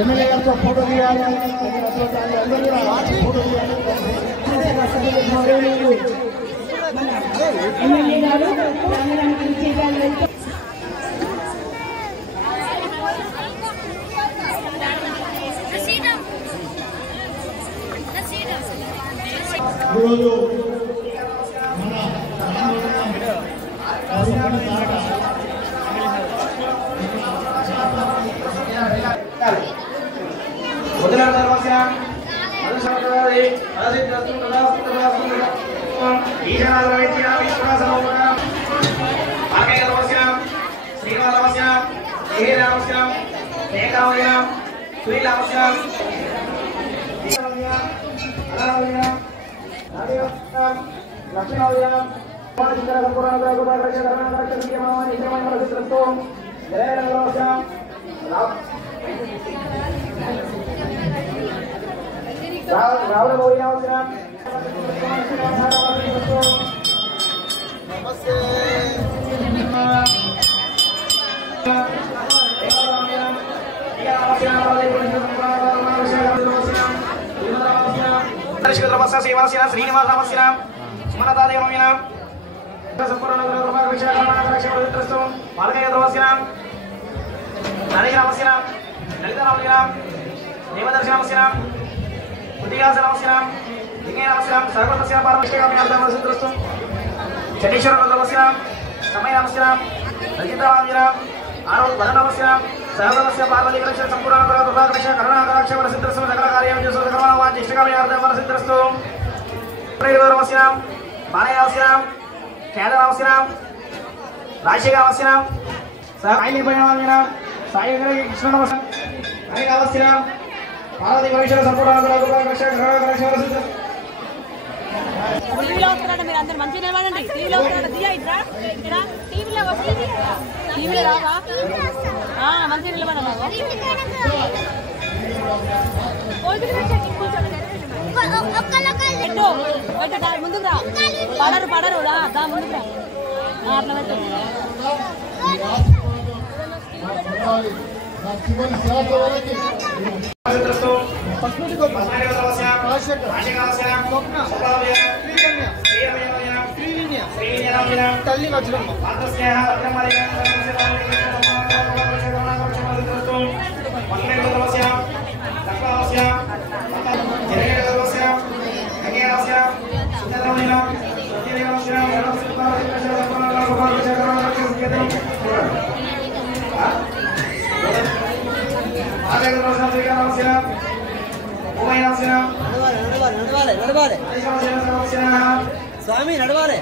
MLA గారితో photo తీయాలి, అందరూ కూడా ఫోటో తీయాలి. ఎమ్మెల్యే గారు ఈరోజు శ్రీనివాస సర్వస్య పార్వతీ కృష్ణ సంపూర్ణ కృష్ణ కరుణాకరాక్ష వరసిద్ధస్సు సకల కార్యం చేసు సకలవాన్ ఇష్టకామ్యార్థం వరసిద్ధస్సు ప్రేరవస్యాం మానయావస్యాం కేదరావస్యాం రాశిగావస్యాం సాయిని భయవామినాం సాయిగ్రహ కృష్ణనవస్యాం హరిగావస్యాం పార్వతీ కృష్ణ సంపూర్ణ కృష్ణ కరుణాకరాక్ష వరసిద్ధస్సు టీవీలో వస్తున్నారంటే మీరు అందరు మంచిగా నిలబడండి. టీవీలో వస్తున్నాడు దియా ఇట్రా ఇట్రా టీవీలో టీవీలో రావా మంచిగా నిలబడాలి. ఒక్కలొక్క పెట్టు ముందుకు రా పడరు దా ముందుకు రా అట్లా పెట్టు తల్లి వజ్రమ్మ స్వామి నడవాలి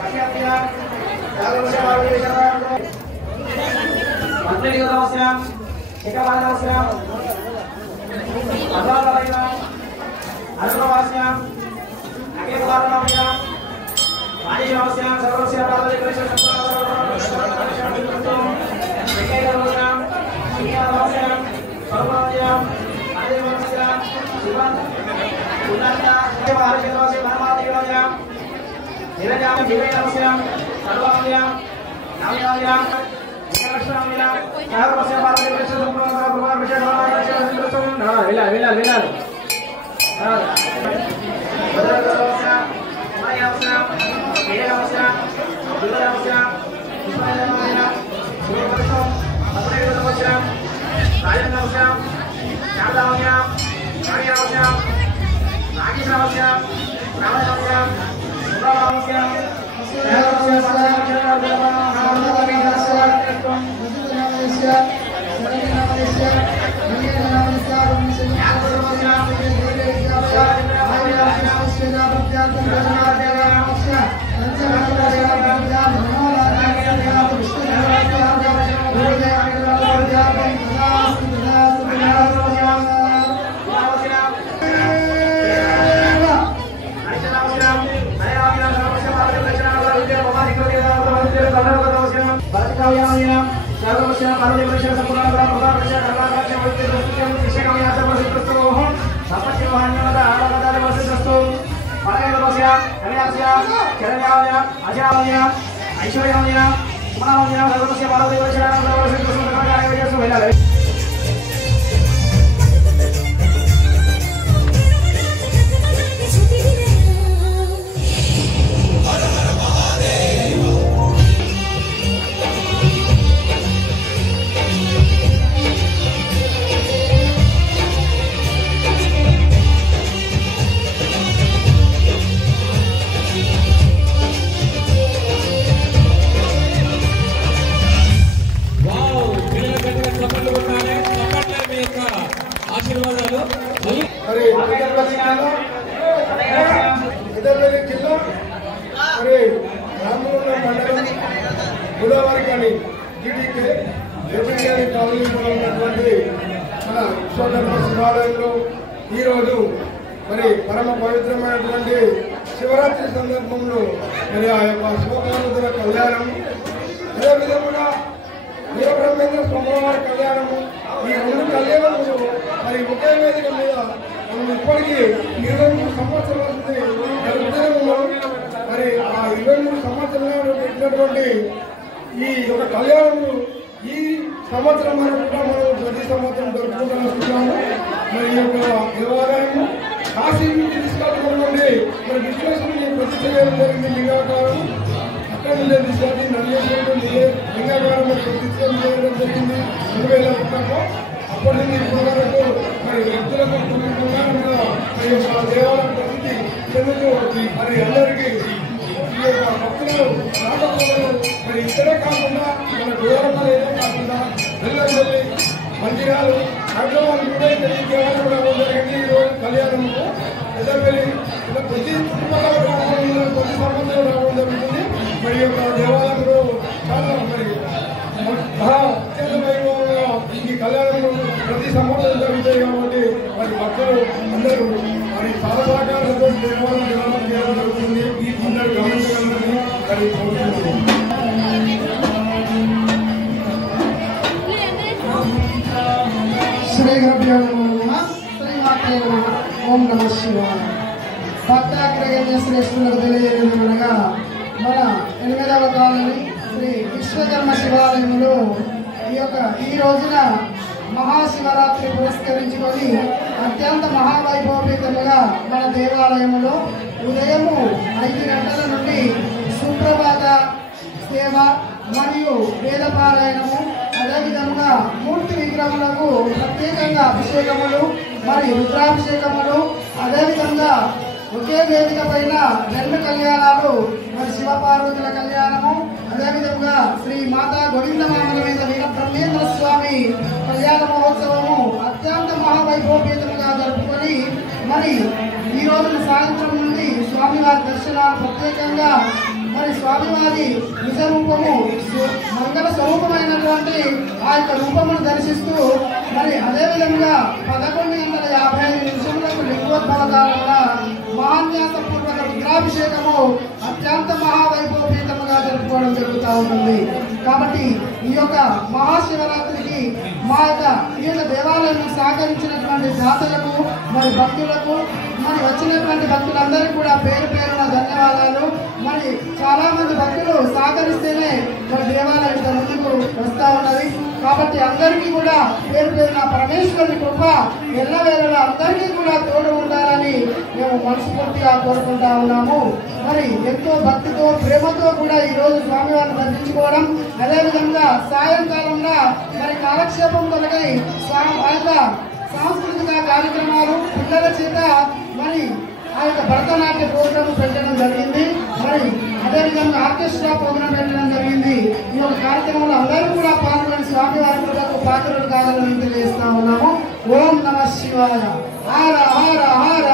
మరి పరమ పవిత్రమైనటువంటి శివరాత్రి సందర్భంలో మరి ఆ యొక్క శివపార్వతుల కళ్యాణం అదే విధముగా వీరబ్రహ్మేంద్ర స్వామివారి కళ్యాణము ఈ రెండు కళ్యాణములు మరి ఒకే వేదిక మీద మనం ఇప్పటికీ 23 సంవత్సరాల జరుగుతున్నాము. మరి ఆ 23 సంవత్సరాలు పెట్టినటువంటి ఈ యొక్క కళ్యాణము ఈ సంవత్సరం వరకు కూడా మనం ప్రతి సంవత్సరం జరుపుకుంటున్నాము. మరి ఈ యొక్క దేవాలయము కాశీ నుంచి తీసుకెళ్ళకుండా మరి విశ్లేషణ ప్రతిష్ట చేయడం జరిగింది. లింగాకారం అక్కడి నుండి తీసుకొని నల్లేశ్వరుడు లింగాకారం ప్రతిష్ట చేయడం జరిగింది 2001లో. అప్పటి నుంచి ఇప్పటి వరకు మరి వ్యక్తులకు మరి యొక్క దేవాలయం ప్రసిద్ధి చెందుతూ మరి అందరికీ ఈ యొక్క భక్తులు రాకపోవడం మరి ఇక్కడే కాకుండా మన గోరమలే కాకుండా వెళ్ళి మందిరాలు హైదరాబాద్ కూడా దేవాలయం రావడం జరిగింది. ఈరోజు కళ్యాణము పెద్దపల్లి ప్రతి చుట్టుపక్కల గ్రామంలో ప్రతి సంవత్సరం రావడం జరుగుతుంది. మరి యొక్క దేవాలయంలో చాలా మరి అత్యంత వైభవంగా ఈ కళ్యాణం ప్రతి సంవత్సరం జరుగుతాయి కాబట్టి మరి భక్తులు అందరూ మరి చాలా సహకారంతో దేవాలయం నిర్మాణం చేయడం జరుగుతుంది. అందరూ గమనించగలరని మరి కోరుకుంటున్నాను. శ్రీ గురుభ్యో నమః. శ్రీ మాత్రే నమః. ఓం నమః శివాయ. భక్తాగ్రగణ్య శ్రేష్ఠులకు తెలియజేయమనగా మన 8వ కాలనీ శ్రీ విశ్వకర్మ శివాలయంలో ఈ రోజున మహాశివరాత్రి పురస్కరించుకొని అత్యంత మహావైభవపేతముగా మన దేవాలయంలో ఉదయము 5 గంటల నుండి సుప్రభాత సేవ మరియు వేదపారాయణము, అదేవిధంగా మూర్తి విగ్రహములకు ప్రత్యేకంగా అభిషేకములు మరియు రుద్రాభిషేకములు, అదేవిధంగా ఒకే వేదిక పైన 2 కళ్యాణాలు, మరి శివపార్వతుల కళ్యాణము, అదేవిధంగా శ్రీ మాతా గోవిందమామల మీద వీర బ్రహ్మేంద్ర స్వామి కళ్యాణ మహోత్సవము అత్యంత మహావైభవపేతముగా జరుపుకొని మరి ఈ రోజున సాయంత్రం నుండి స్వామివారి దర్శనాలు ప్రత్యేకంగా మరి స్వామివారి నిజ రూపము మంగళ స్వరూపమైనటువంటి ఆ యొక్క రూపమును దర్శిస్తూ మరి అదేవిధంగా 11:55 నిమిషములకు లింగోద్భవకాలంలో మహాన్యాసపూర్వక రుద్రాభిషేకము అత్యంత మహావైభవపేతముగా జరుపుకోవడం జరుగుతూ ఉంటుంది. కాబట్టి ఈ యొక్క మహాశివరాత్రికి ఈ యొక్క దేవాలయం సహకరించినటువంటి దాతలకు మరి భక్తులకు మరి వచ్చినటువంటి భక్తులందరికీ కూడా పేరు పేరున ధన్యవాదాలు. మరి చాలా మంది భక్తులు సహకరిస్తేనే మరి దేవాలయం ముందుకు వస్తూ ఉన్నది. కాబట్టి అందరికీ కూడా పేరు పేరున పరమేశ్వరుని కృప ఎల్లవేళలా అందరికీ కూడా తోడు ఉండాలని మేము మనస్ఫూర్తిగా కోరుకుంటా ఉన్నాము. మరి ఎంతో భక్తితో ప్రేమతో కూడా ఈ రోజు స్వామివారిని దర్శించుకోవడం, అదేవిధంగా సాయంకాలంలో మరి కాలక్షేపం కొరకై సాంస్కృతిక కార్యక్రమాలు పిల్లల చేత మరి ఆ యొక్క భరతనాట్య ప్రోగ్రాం పెట్టడం జరిగింది. మరి అదేవిధంగా ఆర్కెస్ట్రా ప్రోగ్రాం పెట్టడం జరిగింది. ఈ యొక్క కార్యక్రమంలో అందరూ కూడా పాల్గొని స్వామివారి కృపకు పాత్రలు కావాలని తెలియజేస్తా ఉన్నాము. ఓం నమః శివాయ. హర హర హర